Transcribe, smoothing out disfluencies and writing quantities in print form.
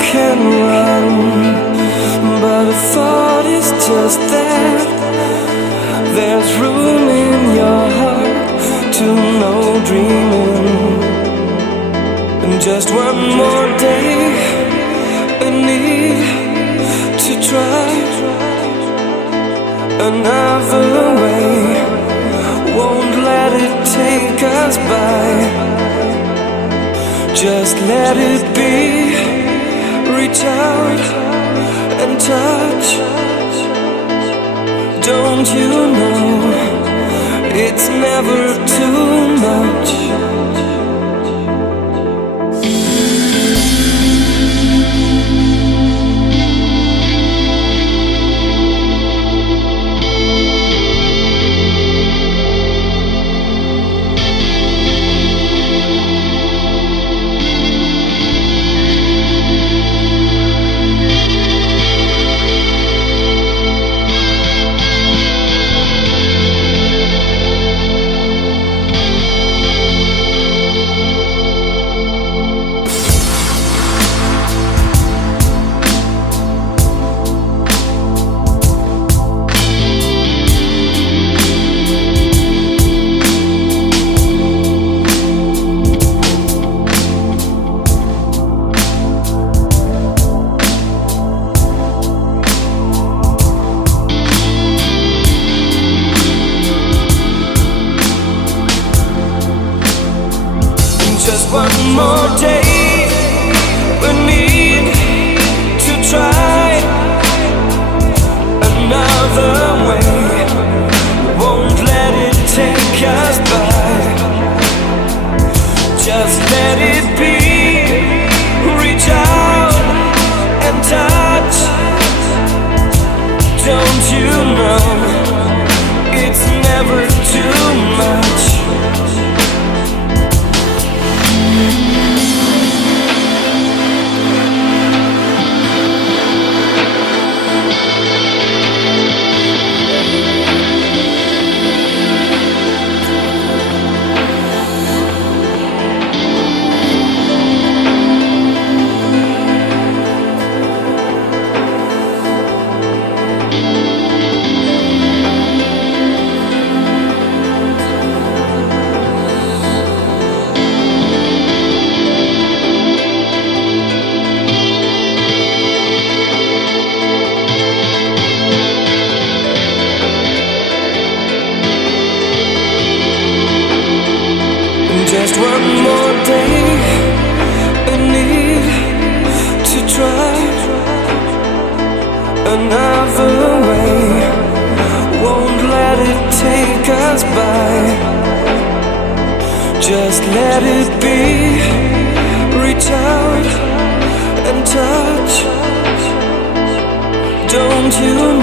can run, but a thought is just that. There's room in your heart to know dreaming. And just one more day, a need to try another way. Won't let it take us by. Just let it be. Reach out and touch. Don't you know it's never too much? Just one more day, we need to try another way. Won't let it take us by. Just let it be. Reach out and touch. Don't you know it's never too much? Just one more day, a need to try another way. Won't let it take us by. Just let it be. Reach out and touch. Don't you